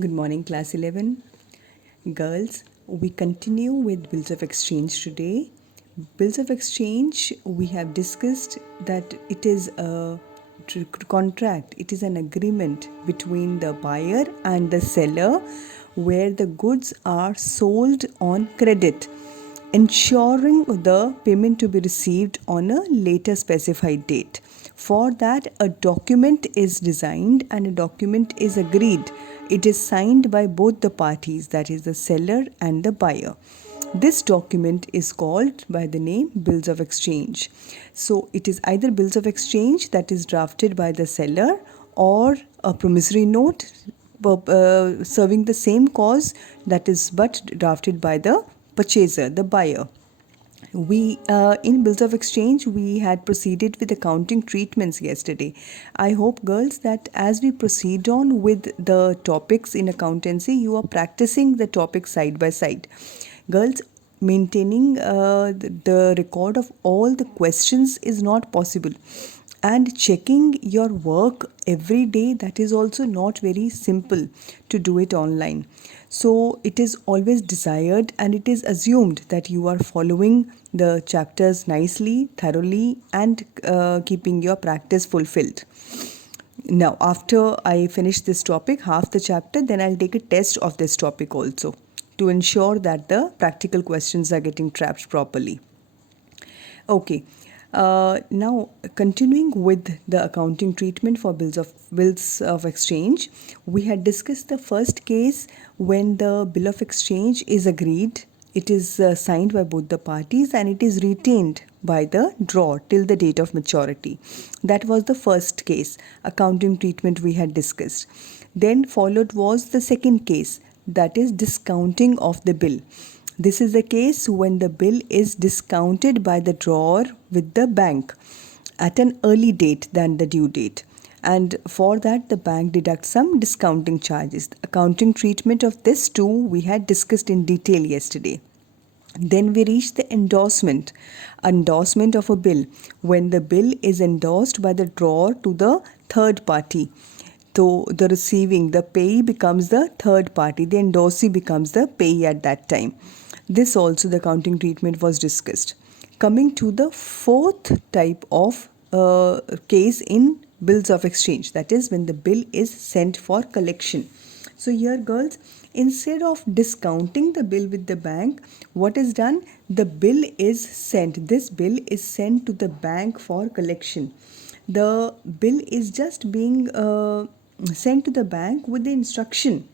Good morning, class 11. Girls, we continue with bills of exchange today. Bills of exchange, we have discussed that it is a contract, it is an agreement between the buyer and the seller where the goods are sold on credit, ensuring the payment to be received on a later specified date. For that, a document is designed and a document is agreed. It is signed by both the parties, that is, the seller and the buyer. This document is called by the name bills of exchange. So, it is either bills of exchange that is drafted by the seller or a promissory note serving the same cause, that is but drafted by the purchaser, the buyer. We in bills of exchange we had proceeded with accounting treatments yesterday. I hope, girls, that as we proceed on with the topics in accountancy, you are practicing the topics side by side. Girls, maintaining the record of all the questions is not possible, and checking your work every day, that is also not very simple to do it online. So it is always desired and it is assumed that you are following the chapters nicely, thoroughly, and keeping your practice fulfilled. Now, after I finish this topic, half the chapter, then I'll take a test of this topic also to ensure that the practical questions are getting trapped properly. Okay. Now, continuing with the accounting treatment for bills of exchange, we had discussed the first case when the bill of exchange is agreed. It is signed by both the parties and it is retained by the drawer till the date of maturity. That was the first case, accounting treatment we had discussed. Then followed was the second case, that is discounting of the bill. This is the case when the bill is discounted by the drawer with the bank at an early date than the due date. And for that, the bank deducts some discounting charges. The accounting treatment of this too we had discussed in detail yesterday. Then we reach the endorsement of a bill, when the bill is endorsed by the drawer to the third party. So the payee becomes the third party, the endorsee becomes the payee at that time. This also the accounting treatment was discussed. Coming to the fourth type of case in bills of exchange, that is when the bill is sent for collection. So here, girls, instead of discounting the bill with the bank, what is done? The bill is sent. This bill is sent to the bank for collection. The bill is just being sent to the bank with the instruction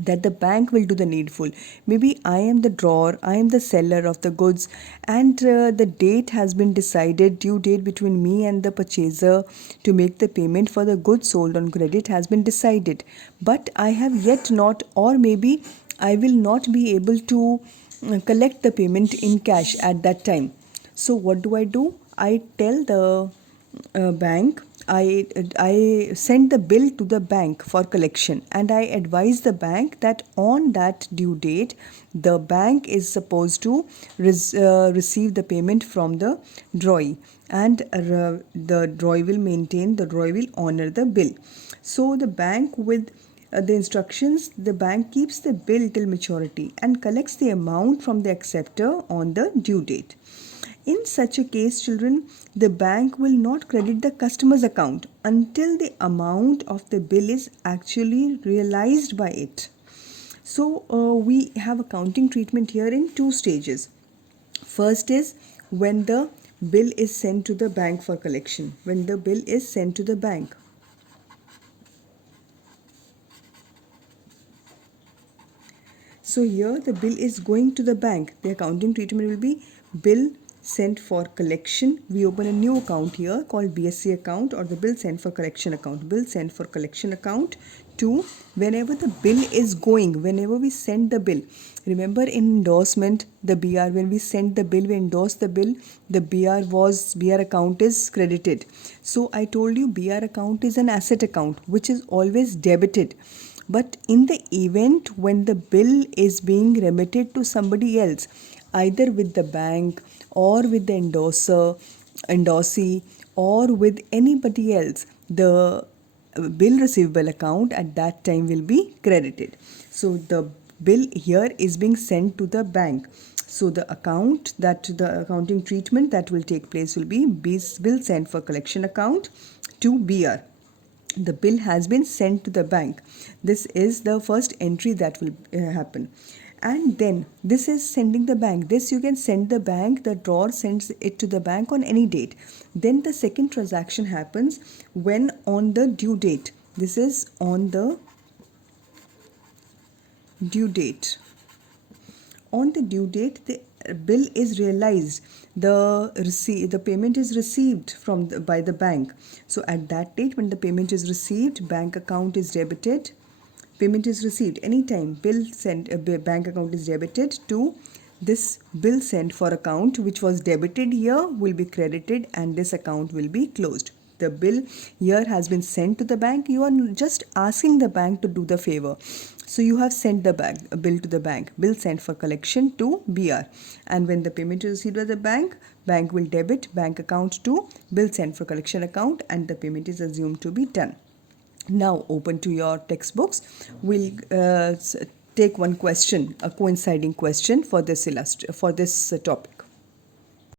that the bank will do the needful. Maybe I am the drawer, I am the seller of the goods, and the date has been decided, due date between me and the purchaser to make the payment for the goods sold on credit has been decided. But I have yet not, or maybe I will not be able to collect the payment in cash at that time. So what do? I tell the bank, I send the bill to the bank for collection, and I advise the bank that on that due date the bank is supposed to receive the payment from the drawee, and the drawee will honor the bill. So the bank, with the instructions, the bank keeps the bill till maturity and collects the amount from the acceptor on the due date. In such a case, children, the bank will not credit the customer's account until the amount of the bill is actually realized by it. So, we have accounting treatment here in two stages. First is when the bill is sent to the bank for collection. When the bill is sent to the bank. So here the bill is going to the bank. The accounting treatment will be bill sent for collection. We open a new account here called BSC account, or the bill sent for collection account. Bill sent for collection account to whenever the bill is going, whenever we send the bill. Remember in endorsement, the BR, when we send the bill, we endorse the bill, the BR account is credited. So I told you BR account is an asset account which is always debited. But in the event when the bill is being remitted to somebody else, either with the bank or with the endorsee or with anybody else, the bill receivable account at that time will be credited. So the bill here is being sent to the bank. So the account, that the accounting treatment that will take place will be bill sent for collection account to BR. The bill has been sent to the bank. This is the first entry that will happen. And then this is sending the bank. This you can send the bank, the drawer sends it to the bank on any date. Then the second transaction happens when on the due date. This is on the due date. On the due date, the bill is realized, the payment is received by the bank. So at that date, when the payment is received, bank account is debited. Payment is received anytime bill sent, bank account is debited to this bill sent for account which was debited here will be credited, and this account will be closed. The bill here has been sent to the bank. You are just asking the bank to do the favor. So you have sent the bill to the bank, bill sent for collection to BR, and when the payment is received by the bank, bank will debit bank account to bill sent for collection account, and the payment is assumed to be done. Now open to your textbooks. We'll take one question, a coinciding question for this topic.